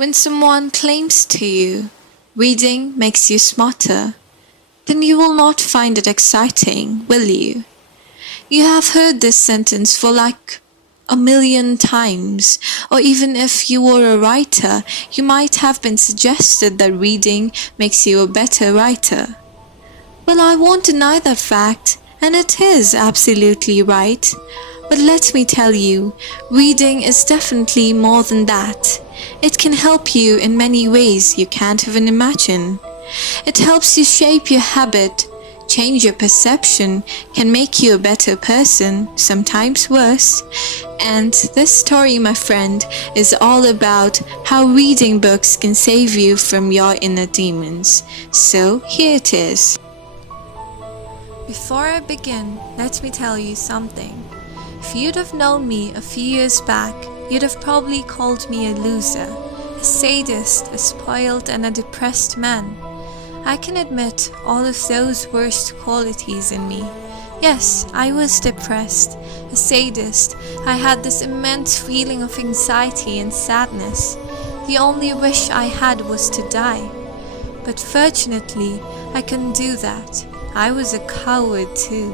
When someone claims to you, reading makes you smarter, then you will not find it exciting, will you? You have heard this sentence for like a million times, or even if you were a writer, you might have been suggested that reading makes you a better writer. Well, I won't deny that fact, and it is absolutely right. But let me tell you, reading is definitely more than that. It can help you in many ways you can't even imagine. It helps you shape your habit, change your perception, can make you a better person, sometimes worse. And this story, my friend, is all about how reading books can save you from your inner demons. So here it is. Before I begin, let me tell you something. If you'd have known me a few years back, you'd have probably called me a loser, a sadist, a spoiled and a depressed man. I can admit all of those worst qualities in me. Yes, I was depressed, a sadist. I had this immense feeling of anxiety and sadness. The only wish I had was to die. But fortunately, I couldn't do that. I was a coward too.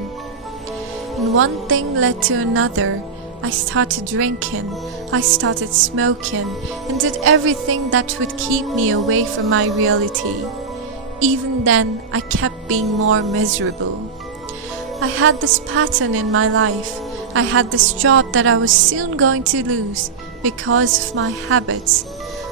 And one thing led to another. I started drinking, I started smoking, and did everything that would keep me away from my reality. Even then, I kept being more miserable. I had this pattern in my life. I had this job that I was soon going to lose because of my habits.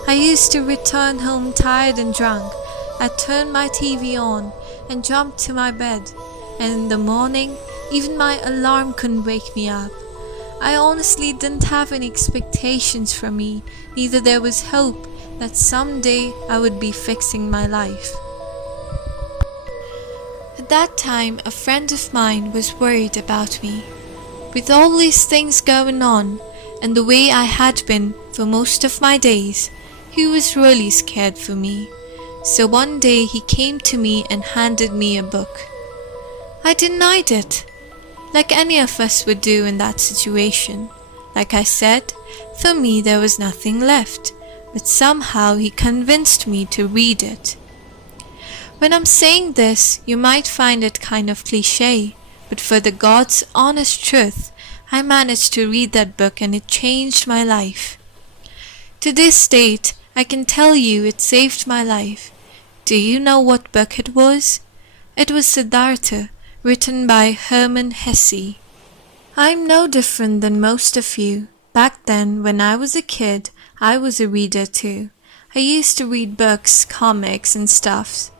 I used to return home tired and drunk. I'd turn my TV on and jump to my bed, and in the morning, even my alarm couldn't wake me up. I honestly didn't have any expectations from me, neither there was hope that someday I would be fixing my life. At that time, a friend of mine was worried about me. With all these things going on, and the way I had been for most of my days, he was really scared for me. So one day he came to me and handed me a book. I denied it, like any of us would do in that situation. Like I said, for me there was nothing left, but somehow he convinced me to read it. When I'm saying this, you might find it kind of cliché, but for the God's honest truth, I managed to read that book and it changed my life. To this date, I can tell you it saved my life. Do you know what book it was? It was Siddhartha, written by Hermann Hesse. I'm no different than most of you. Back then, when I was a kid, I was a reader too. I used to read books, comics and stuff.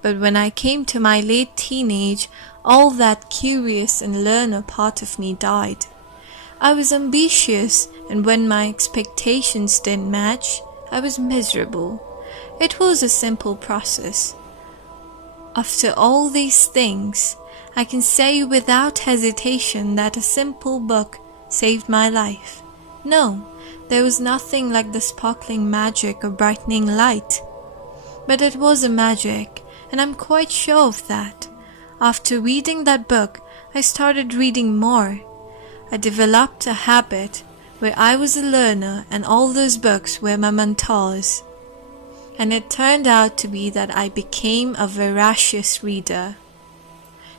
But when I came to my late teenage, all that curious and learner part of me died. I was ambitious, and when my expectations didn't match, I was miserable. It was a simple process. After all these things, I can say without hesitation that a simple book saved my life. No, there was nothing like the sparkling magic or brightening light. But it was a magic, and I'm quite sure of that. After reading that book, I started reading more. I developed a habit where I was a learner and all those books were my mentors. And it turned out to be that I became a voracious reader.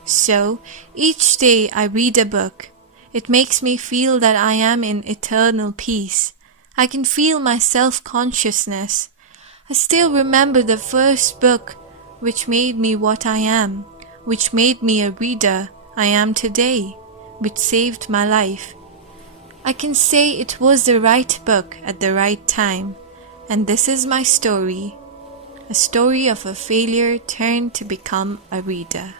So, each day I read a book. It makes me feel that I am in eternal peace. I can feel my self-consciousness. I still remember the first book which made me what I am, which made me a reader I am today, which saved my life. I can say it was the right book at the right time, and this is my story, a story of a failure turned to become a reader.